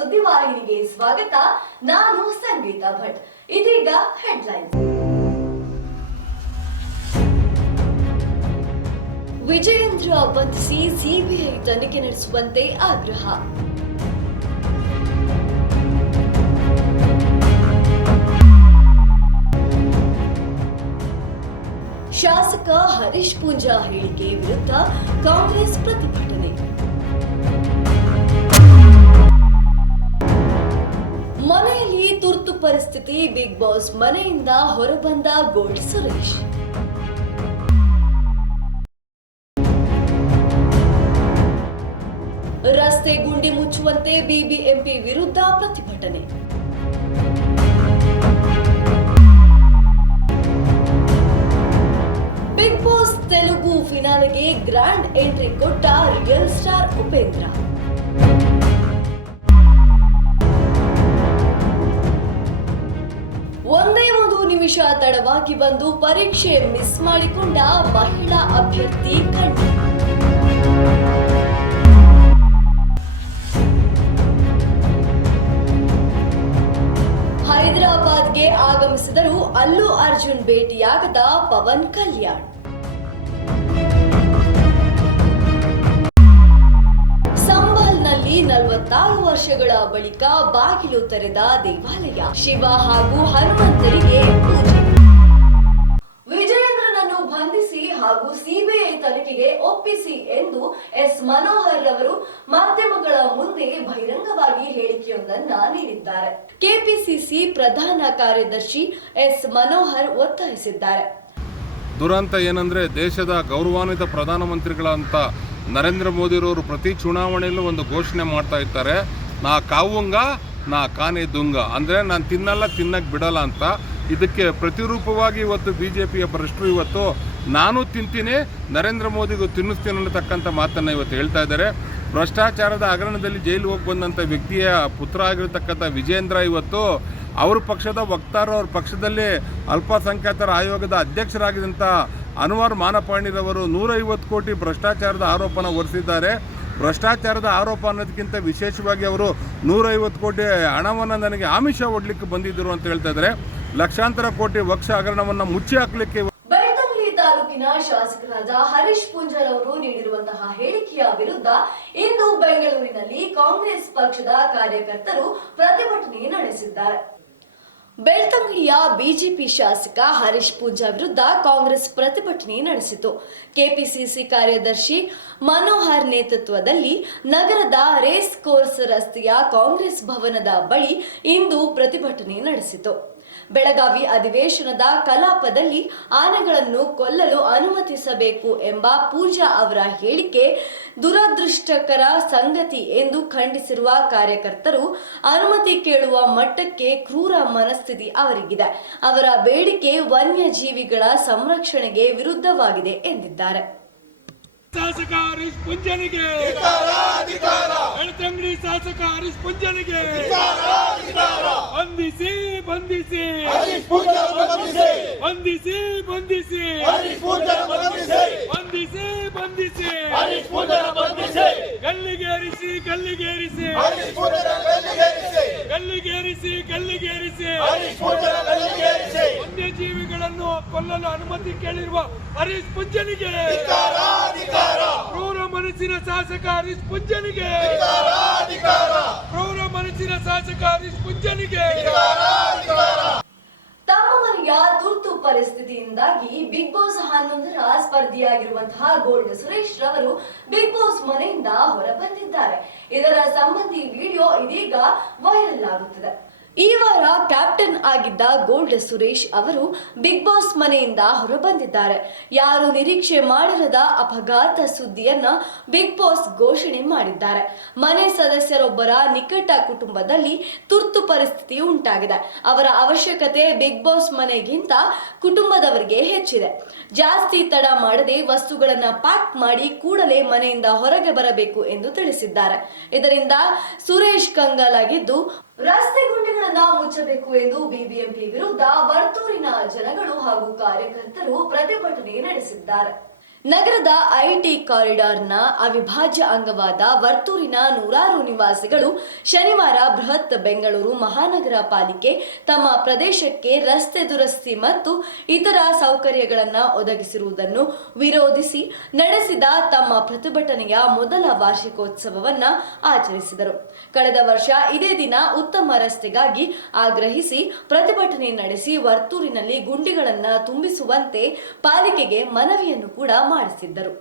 ಸುದ್ದಿವಾಹಿನಿಗೆ ಸ್ವಾಗತ. ನಾನು ಸಂಗೀತ ಭಟ್. ಇದೀಗ ಹೆಡ್ಲೈನ್ಸ್. ವಿಜಯೇಂದ್ರ ಬಂಧಿಸಿ ಸಿಬಿಐ ತನಿಖೆ ನಡೆಸುವಂತೆ ಆಗ್ರಹ. ಶಾಸಕ ಹರೀಶ್ ಪೂಂಜಾ ಹೇಳಿಕೆ ವಿರುದ್ಧ ಕಾಂಗ್ರೆಸ್ ಪ್ರತಿಭಟನೆ. ಮನೆಯಲ್ಲಿ ತುರ್ತು ಪರಿಸ್ಥಿತಿ, ಬಿಗ್ ಬಾಸ್ ಮನೆಯಿಂದ ಹೊರಬಂದ ಗೋಲ್ಡ್ ಸುರೇಶ್. ರಸ್ತೆ ಗುಂಡಿ ಮುಚ್ಚುವಂತೆ ಬಿಬಿಎಂಪಿ ವಿರುದ್ಧ ಪ್ರತಿಭಟನೆ. ಬಿಗ್ ಬಾಸ್ ತೆಲುಗು ಫಿನಾಲೆಗೆ ಗ್ರ್ಯಾಂಡ್ ಎಂಟ್ರಿ ಕೊಟ್ಟ ರಿಯಲ್ ಸ್ಟಾರ್ ಉಪೇಂದ್ರ. ಒಂದೇ ಒಂದು ನಿಮಿಷ ತಡವಾಗಿ ಬಂದು ಪರೀಕ್ಷೆ ಮಿಸ್ ಮಾಡಿಕೊಂಡ ಮಹಿಳಾ ಅಭ್ಯರ್ಥಿ ಕಂಡು. ಹೈದರಾಬಾದ್ಗೆ ಆಗಮಿಸಿದರೂ ಅಲ್ಲು ಅರ್ಜುನ್ ಭೇಟಿಯಾಗದ ಪವನ್ ಕಲ್ಯಾಣ್. ಸಂಬಾಲ್ನಲ್ಲಿ 46 ವರ್ಷಗಳ ಬಳಿಕ ಬಾಗಿಲು ತೆರೆದ ದೇವಾಲಯ. ಶಿವ ಹಾಗೂ ಹನುಮಂತರಿಗೆ ಪೂಜೆ. ವಿಜಯೇಂದ್ರನನ್ನು ಬಂಧಿಸಿ ಹಾಗೂ ಸಿಬಿಐ ತನಿಖೆಗೆ ಒಪ್ಪಿಸಿ ಎಂದು ಎಸ್ ಮನೋಹರ್ ರವರು ಮಾಧ್ಯಮಗಳ ಮುಂದೆ ಬಹಿರಂಗವಾಗಿ ಹೇಳಿಕೆಯೊಂದನ್ನ ನೀಡಿದ್ದಾರೆ. ಕೆಪಿಸಿಸಿ ಪ್ರಧಾನ ಕಾರ್ಯದರ್ಶಿ ಎಸ್ ಮನೋಹರ್ ಒತ್ತಾಯಿಸಿದ್ದಾರೆ. ದುರಂತ ಏನಂದ್ರೆ, ದೇಶದ ಗೌರವಾನ್ವಿತ ಪ್ರಧಾನಮಂತ್ರಿಗಳಂತ ನರೇಂದ್ರ ಮೋದಿರವರು ಪ್ರತಿ ಚುನಾವಣೆಯಲ್ಲೂ ಒಂದು ಘೋಷಣೆ ಮಾಡ್ತಾ ಇರ್ತಾರೆ, ನಾ ಕಾವುಂಗ ನಾ ಕಾನೆ ದುಂಗ, ಅಂದರೆ ನಾನು ತಿನ್ನಲ್ಲ, ತಿನ್ನಕ್ಕೆ ಬಿಡಲ್ಲ ಅಂತ. ಇದಕ್ಕೆ ಪ್ರತಿರೂಪವಾಗಿ ಇವತ್ತು ಬಿಜೆಪಿಯ ಭ್ರಷ್ಟರು ಇವತ್ತು ನಾನು ತಿಂತೀನಿ, ನರೇಂದ್ರ ಮೋದಿಗೂ ತಿನ್ನಿಸ್ತೀನಿ ಅನ್ನತಕ್ಕಂಥ ಮಾತನ್ನು ಇವತ್ತು ಹೇಳ್ತಾ ಇದ್ದಾರೆ. ಭ್ರಷ್ಟಾಚಾರದ ಹಗರಣದಲ್ಲಿ ಜೈಲಿಗೆ ಹೋಗಿ ಬಂದಂಥ ವ್ಯಕ್ತಿಯ ಪುತ್ರ ಆಗಿರತಕ್ಕಂಥ ವಿಜೇಂದ್ರ ಇವತ್ತು ಅವ್ರ ಪಕ್ಷದ ವಕ್ತಾರರು, ಅವ್ರ ಪಕ್ಷದಲ್ಲಿ ಅಲ್ಪಸಂಖ್ಯಾತರ ಆಯೋಗದ ಅಧ್ಯಕ್ಷರಾಗಿದ್ದಂಥ ಅನ್ವರ್ ಮಾನಪಾಣಿರವರು 150 ಕೋಟಿ ಭ್ರಷ್ಟಾಚಾರದ ಆರೋಪನ ಹೊರಿಸಿದ್ದಾರೆ. ಭ್ರಷ್ಟಾಚಾರದ ಆರೋಪ ಅನ್ನೋದಕ್ಕಿಂತ ವಿಶೇಷವಾಗಿ ಅವರು 150 ಕೋಟಿ ಹಣವನ್ನು ನನಗೆ ಆಮಿಷ ಒಡ್ಲಿಕ್ಕೆ ಬಂದಿದ್ದರು ಅಂತ ಹೇಳ್ತಾ ಇದ್ದಾರೆ. ಲಕ್ಷಾಂತರ ಕೋಟಿ ವಕ್ಷ ಹಗರಣವನ್ನು ಮುಚ್ಚಿ ಹಾಕಲಿಕ್ಕೆ ಬೆಳ್ತಂಗಡಿ ತಾಲೂಕಿನ ಶಾಸಕರಾದ ಹರೀಶ್ ಪೂಂಜಾ ಅವರು ನೀಡಿರುವಂತಹ ಹೇಳಿಕೆಯ ವಿರುದ್ಧ ಇಂದು ಬೆಂಗಳೂರಿನಲ್ಲಿ ಕಾಂಗ್ರೆಸ್ ಪಕ್ಷದ ಕಾರ್ಯಕರ್ತರು ಪ್ರತಿಭಟನೆ ನಡೆಸಿದ್ದಾರೆ. ಬೆಳ್ತಂಗಡಿಯ ಬಿಜೆಪಿ ಶಾಸಕ ಹರೀಶ್ ಪೂಂಜಾ ವಿರುದ್ಧ ಕಾಂಗ್ರೆಸ್ ಪ್ರತಿಭಟನೆ ನಡೆಸಿತು. ಕೆಪಿಸಿಸಿ ಕಾರ್ಯದರ್ಶಿ ಮನೋಹರ್ ನೇತೃತ್ವದಲ್ಲಿ ನಗರದ ರೇಸ್ ಕೋರ್ಸ್ ರಸ್ತೆಯ ಕಾಂಗ್ರೆಸ್ ಭವನದ ಬಳಿ ಇಂದು ಪ್ರತಿಭಟನೆ ನಡೆಸಿತು. ಬೆಳಗಾವಿ ಅಧಿವೇಶನದ ಕಲಾಪದಲ್ಲಿ ಆನೆಗಳನ್ನು ಕೊಲ್ಲಲು ಅನುಮತಿಸಬೇಕು ಎಂಬ ಪೂಜಾ ಅವರ ಹೇಳಿಕೆ ದುರದೃಷ್ಟಕರ ಸಂಗತಿ ಎಂದು ಖಂಡಿಸಿರುವ ಕಾರ್ಯಕರ್ತರು, ಅನುಮತಿ ಕೇಳುವ ಮಟ್ಟಕ್ಕೆ ಕ್ರೂರ ಮನಸ್ಥಿತಿ ಅವರಿಗಿದೆ. ಅವರ ಬೇಡಿಕೆ ವನ್ಯಜೀವಿಗಳ ಸಂರಕ್ಷಣೆಗೆ ವಿರುದ್ಧವಾಗಿದೆ ಎಂದಿದ್ದಾರೆ. ಶಾಸಕ ಹರೀಶ್ ಪೂಂಜನಿಗೆ ಬೆಳ್ತಂಗಡಿ ಶಾಸಕ ಹರೀಶ್ ಪೂಂಜನಿಗೆ ಬಂಧಿಸಿ ಬಂಧಿಸಿ ಬಂಧಿಸಿ ಬಂಧಿಸಿ ಬಂಧಿಸಿ ಬಂಧಿಸಿ ಗಲ್ಲಿಗೇರಿಸಿ ಗಲ್ಲಿಗೇರಿಸಿ ಗಲ್ಲಿಗೇರಿಸಿ ಗಲ್ಲಿಗೇರಿಸಿ ವನ್ಯಜೀವಿಗಳನ್ನು ಕೊಲ್ಲಲು ಅನುಮತಿ ಕೇಳಿರುವ ಹರೀಶ್ ಪೂಂಜನಿಗೆ, ಕ್ರೂರ ಮನಸ್ಸಿನ ಶಾಸಕ ಹರೀಶ್ ಪೂಂಜನಿಗೆ, ಕ್ರೂರ ಮನಸ್ಸಿನ ಶಾಸಕ ಹರೀಶ್ ಪೂಂಜನಿಗೆ. ತಮ್ಮ ಮನೆಯ ತುರ್ತು ಪರಿಸ್ಥಿತಿಯಿಂದಾಗಿ ಬಿಗ್ ಬಾಸ್ 11ರ ಸ್ಪರ್ಧಿಯಾಗಿರುವಂತಹ ಗೋಲ್ಡ್ ಸುರೇಶ್ ರವರು ಬಿಗ್ ಬಾಸ್ ಮನೆಯಿಂದ ಹೊರಬಂದಿದ್ದಾರೆ. ಇದರ ಸಂಬಂಧಿ ವಿಡಿಯೋ ಇದೀಗ ವೈರಲ್ ಆಗುತ್ತಿದೆ. ಈ ವಾರ ಕ್ಯಾಪ್ಟನ್ ಆಗಿದ್ದ ಗೋಲ್ಡ್ ಸುರೇಶ್ ಅವರು ಬಿಗ್ ಬಾಸ್ ಮನೆಯಿಂದ ಹೊರಬಂದಿದ್ದಾರೆ. ಯಾರು ನಿರೀಕ್ಷೆ ಮಾಡಿರದ ಅಪಘಾತ ಸುದ್ದಿಯನ್ನ ಬಿಗ್ ಬಾಸ್ ಘೋಷಣೆ ಮಾಡಿದ್ದಾರೆ. ಮನೆ ಸದಸ್ಯರೊಬ್ಬರ ನಿಕಟ ಕುಟುಂಬದಲ್ಲಿ ತುರ್ತು ಪರಿಸ್ಥಿತಿ ಉಂಟಾಗಿದೆ. ಅವರ ಅವಶ್ಯಕತೆ ಬಿಗ್ ಬಾಸ್ ಮನೆಗಿಂತ ಕುಟುಂಬದವರಿಗೆ ಹೆಚ್ಚಿದೆ. ಜಾಸ್ತಿ ತಡ ಮಾಡದೆ ವಸ್ತುಗಳನ್ನ ಪ್ಯಾಕ್ ಮಾಡಿ ಕೂಡಲೇ ಮನೆಯಿಂದ ಹೊರಗೆ ಬರಬೇಕು ಎಂದು ತಿಳಿಸಿದ್ದಾರೆ. ಇದರಿಂದ ಸುರೇಶ್ ಕಂಗಾಲಾಗಿದ್ದು, ರಸ್ತೆ ಗುಂಡಿಗಳನ್ನ ಮುಚ್ಚಬೇಕು ಎಂದು ಬಿಬಿಎಂಪಿ ವಿರುದ್ಧ ವರ್ತೂರಿನ ಜನಗಳು ಹಾಗೂ ಕಾರ್ಯಕರ್ತರು ಪ್ರತಿಭಟನೆ ನಡೆಸಿದ್ದಾರೆ. ನಗರದ ಐಟಿ ಕಾರಿಡಾರ್ನ ಅವಿಭಾಜ್ಯ ಅಂಗವಾದ ವರ್ತೂರಿನ ನೂರಾರು ನಿವಾಸಿಗಳು ಶನಿವಾರ ಬೃಹತ್ ಬೆಂಗಳೂರು ಮಹಾನಗರ ಪಾಲಿಕೆ ತಮ್ಮ ಪ್ರದೇಶಕ್ಕೆ ರಸ್ತೆ ದುರಸ್ತಿ ಮತ್ತು ಇತರ ಸೌಕರ್ಯಗಳನ್ನು ಒದಗಿಸಿರುವುದನ್ನು ವಿರೋಧಿಸಿ ನಡೆಸಿದ ತಮ್ಮ ಪ್ರತಿಭಟನೆಯ ಮೊದಲ ವಾರ್ಷಿಕೋತ್ಸವವನ್ನು ಆಚರಿಸಿದರು. ಕಳೆದ ವರ್ಷ ಇದೇ ದಿನ ಉತ್ತಮ ರಸ್ತೆಗಾಗಿ ಆಗ್ರಹಿಸಿ ಪ್ರತಿಭಟನೆ ನಡೆಸಿ ವರ್ತೂರಿನಲ್ಲಿ ಗುಂಡಿಗಳನ್ನು ತುಂಬಿಸುವಂತೆ ಪಾಲಿಕೆಗೆ ಮನವಿಯನ್ನು ಕೂಡ ಮಾಡಿಸಿದ್ದರು.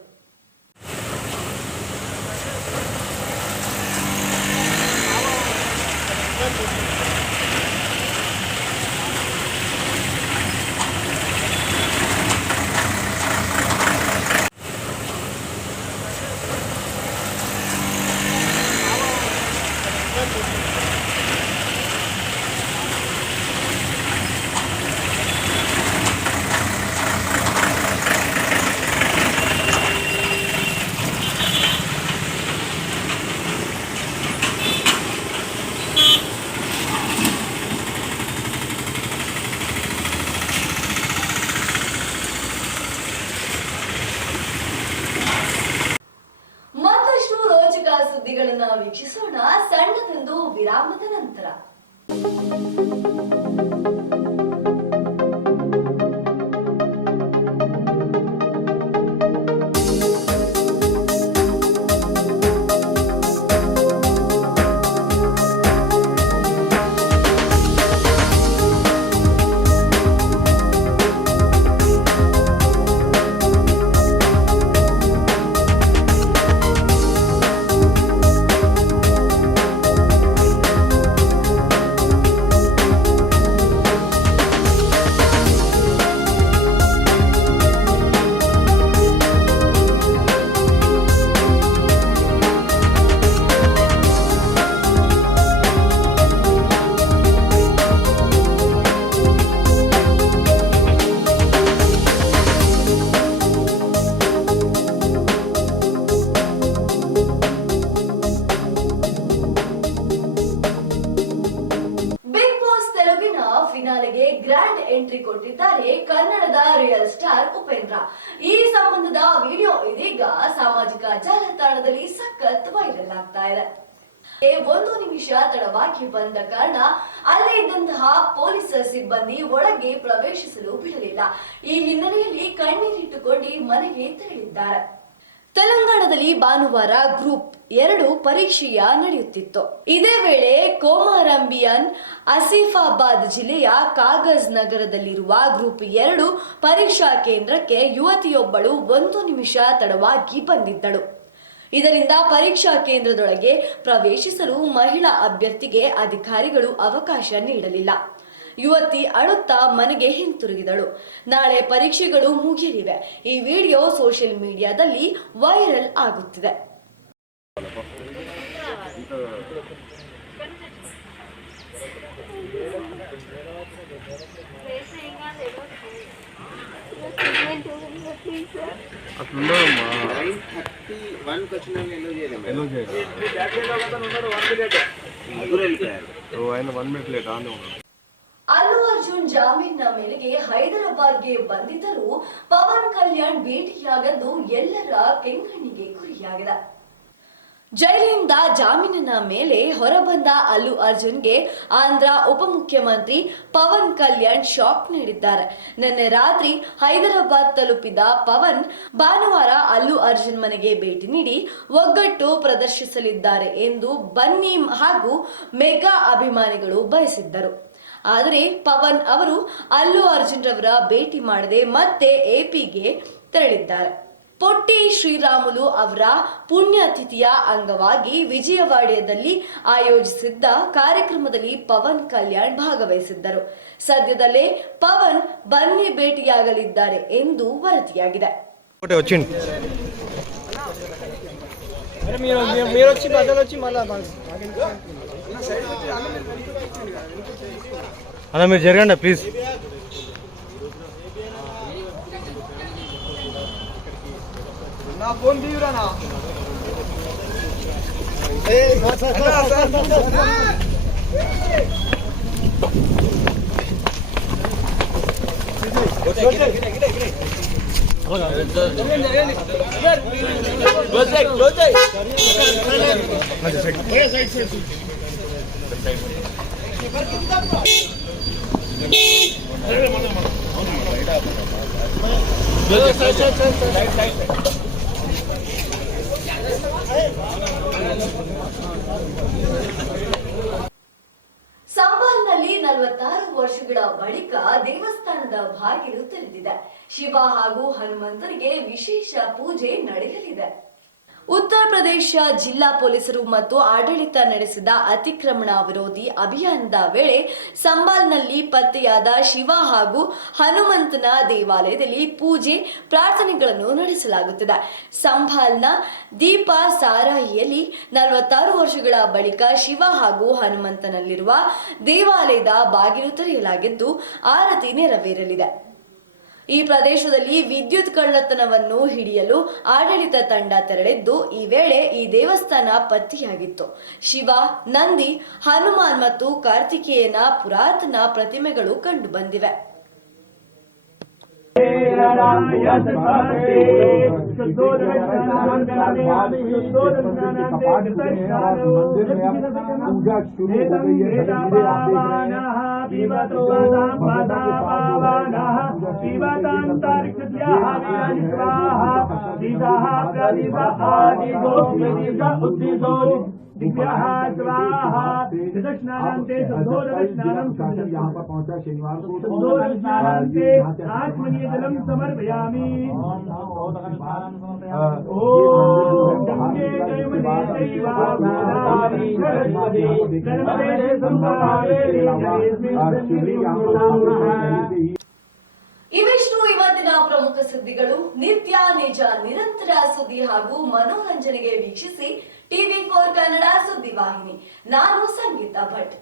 ಮತ್ತಷ್ಟು ರೋಚಕ ಸುದ್ದಿಗಳನ್ನು ವೀಕ್ಷಿಸೋಣ ಸಣ್ಣದೊಂದು ವಿರಾಮದ ನಂತರ. ಫಿನಾಲೆಗೆ ಗ್ರ್ಯಾಂಡ್ ಎಂಟ್ರಿ ಕೊಟ್ಟಿದ್ದಾರೆ ಕನ್ನಡದ ರಿಯಲ್ ಸ್ಟಾರ್ ಉಪೇಂದ್ರ. ಈ ಸಂಬಂಧದ ವಿಡಿಯೋ ಇದೀಗ ಸಾಮಾಜಿಕ ಜಾಲತಾಣದಲ್ಲಿ ಸಖತ್ ವೈರಲ್ ಆಗ್ತಾ ಇದೆ. 1 ನಿಮಿಷ ತಡವಾಗಿ ಬಂದ ಕಾರಣ ಅಲ್ಲೇ ಇದ್ದಂತಹ ಪೊಲೀಸ್ ಸಿಬ್ಬಂದಿ ಒಳಗೆ ಪ್ರವೇಶಿಸಲು ಬಿಡಲಿಲ್ಲ. ಈ ಹಿನ್ನೆಲೆಯಲ್ಲಿ ಕಣ್ಣೀರಿಟ್ಟುಕೊಂಡು ಮನೆಗೆ ತೆರಳಿದ್ದಾರೆ. ತೆಲಂಗಾಣದಲ್ಲಿ ಭಾನುವಾರ ಗ್ರೂಪ್ 2 ಪರೀಕ್ಷೆಯ ನಡೆಯುತ್ತಿತ್ತು. ಇದೇ ವೇಳೆ ಕೋಮರಂಬಿಯನ್ ಆಸಿಫಾಬಾದ್ ಜಿಲ್ಲೆಯ ಕಾಗಜ್ ನಗರದಲ್ಲಿರುವ ಗ್ರೂಪ್ 2 ಪರೀಕ್ಷಾ ಕೇಂದ್ರಕ್ಕೆ ಯುವತಿಯೊಬ್ಬಳು 1 ನಿಮಿಷ ತಡವಾಗಿ ಬಂದಿದ್ದಳು. ಇದರಿಂದ ಪರೀಕ್ಷಾ ಕೇಂದ್ರದೊಳಗೆ ಪ್ರವೇಶಿಸಲು ಮಹಿಳಾ ಅಭ್ಯರ್ಥಿಗೆ ಅಧಿಕಾರಿಗಳು ಅವಕಾಶ ನೀಡಲಿಲ್ಲ. ಯುವತಿ ಅಳುತ್ತಾ ಮನೆಗೆ ಹಿಂತಿರುಗಿದಳು. ನಾಳೆ ಪರೀಕ್ಷೆಗಳು ಮುಗಿಯಲಿವೆ. ಈ ವಿಡಿಯೋ ಸೋಷಿಯಲ್ ಮೀಡಿಯಾದಲ್ಲಿ ವೈರಲ್ ಆಗುತ್ತಿದೆ. ಅಲ್ಲು ಅರ್ಜುನ್ ಜಾಮೀನಿನ ಮೇಲೆಗೆ ಹೈದರಾಬಾದ್ಗೆ ಬಂದಿದ್ದರೂ ಪವನ್ ಕಲ್ಯಾಣ್ ಭೇಟಿಯಾಗದ್ದು ಎಲ್ಲರ ಕೆಂಗಣ್ಣಿಗೆ ಗುರಿಯಾಗಿದೆ. ಜೈಲಿನಿಂದ ಜಾಮೀನಿನ ಮೇಲೆ ಹೊರಬಂದ ಅಲ್ಲು ಅರ್ಜುನ್ಗೆ ಆಂಧ್ರ ಉಪಮುಖ್ಯಮಂತ್ರಿ ಪವನ್ ಕಲ್ಯಾಣ್ ಶಾಕ್ ನೀಡಿದ್ದಾರೆ. ನಿನ್ನೆ ರಾತ್ರಿ ಹೈದರಾಬಾದ್ ತಲುಪಿದ ಪವನ್ ಭಾನುವಾರ ಅಲ್ಲು ಅರ್ಜುನ್ ಮನೆಗೆ ಭೇಟಿ ನೀಡಿ ಒಗ್ಗಟ್ಟು ಪ್ರದರ್ಶಿಸಲಿದ್ದಾರೆ ಎಂದು ಬನ್ನಿ ಹಾಗೂ ಮೆಗಾ ಅಭಿಮಾನಿಗಳು ಬಯಸಿದ್ದರು. ಆದರೆ ಪವನ್ ಅವರು ಅಲ್ಲು ಅರ್ಜುನ್ ರವರ ಭೇಟಿ ಮಾಡದೆ ಮತ್ತೆ ಎಪಿಗೆ ತೆರಳಿದ್ದಾರೆ. ಪೊಟ್ಟಿ ಶ್ರೀರಾಮುಲು ಅವರ ಪುಣ್ಯತಿಥಿಯ ಅಂಗವಾಗಿ ವಿಜಯವಾಡದಲ್ಲಿ ಆಯೋಜಿಸಿದ್ದ ಕಾರ್ಯಕ್ರಮದಲ್ಲಿ ಪವನ್ ಕಲ್ಯಾಣ್ ಭಾಗವಹಿಸಿದ್ದರು. ಸದ್ಯದಲ್ಲೇ ಪವನ್ ಬನ್ನಿ ಭೇಟಿಯಾಗಲಿದ್ದಾರೆ ಎಂದು ವರದಿಯಾಗಿದೆ. అలా మీరు జరగండి ప్లీజ్. నా ఫోన్ తీయరానా? ಸಂಬಾಲ್ನಲ್ಲಿ 46 ವರ್ಷಗಳ ಬಳಿಕ ದೇವಸ್ಥಾನದ ಬಾಗಿಲು ತೆರೆದಿದೆ. ಶಿವ ಹಾಗೂ ಹನುಮಂತನಿಗೆ ವಿಶೇಷ ಪೂಜೆ ನಡೆಯಲಿದೆ. ಉತ್ತರ ಪ್ರದೇಶ ಜಿಲ್ಲಾ ಪೊಲೀಸರು ಮತ್ತು ಆಡಳಿತ ನಡೆಸಿದ ಅತಿಕ್ರಮಣ ವಿರೋಧಿ ಅಭಿಯಾನದ ವೇಳೆ ಸಂಬಾಲ್ನಲ್ಲಿ ಪತ್ತೆಯಾದ ಶಿವ ಹಾಗೂ ಹನುಮಂತನ ದೇವಾಲಯದಲ್ಲಿ ಪೂಜೆ ಪ್ರಾರ್ಥನೆಗಳನ್ನು ನಡೆಸಲಾಗುತ್ತದೆ. ಸಂಬಾಲ್ನ ದೀಪ ಸಾರಾಯಿಯಲ್ಲಿ 46 ವರ್ಷಗಳ ಬಳಿಕ ಶಿವ ಹಾಗೂ ಹನುಮಂತನಲ್ಲಿರುವ ದೇವಾಲಯದ ಬಾಗಿಲು ತೆರೆಯಲಾಗಿದ್ದು ಆರತಿ ನೆರವೇರಲಿದೆ. ಈ ಪ್ರದೇಶದಲ್ಲಿ ವಿದ್ಯುತ್ ಕಳ್ಳತನವನ್ನು ಹಿಡಿಯಲು ಆಡಳಿತ ತಂಡ ತೆರಳಿದ್ದು, ಈ ವೇಳೆ ಈ ದೇವಸ್ಥಾನ ಪತ್ತೆಯಾಗಿತ್ತು. ಶಿವ, ನಂದಿ, ಹನುಮಾನ್ ಮತ್ತು ಕಾರ್ತಿಕೇಯನ ಪುರಾತನ ಪ್ರತಿಮೆಗಳು ಕಂಡು ಬಂದಿವೆ. यहाँ पर पहुंचा शनिवार को आत्मनीय जलम समर्पयामि। ಇವಿಷ್ಟು ಇವತ್ತಿನ ಪ್ರಮುಖ ಸುದ್ದಿಗಳು. ನಿತ್ಯ ನಿಜ ನಿರಂತರ ಸುದ್ದಿ ಹಾಗೂ ಮನೋರಂಜನೆಗೆ ವೀಕ್ಷಿಸಿ TV4 ಕನ್ನಡ ಸುದ್ದಿವಾಹಿನಿ. ನಾನು ಸಂಗೀತಾ ಭಟ್.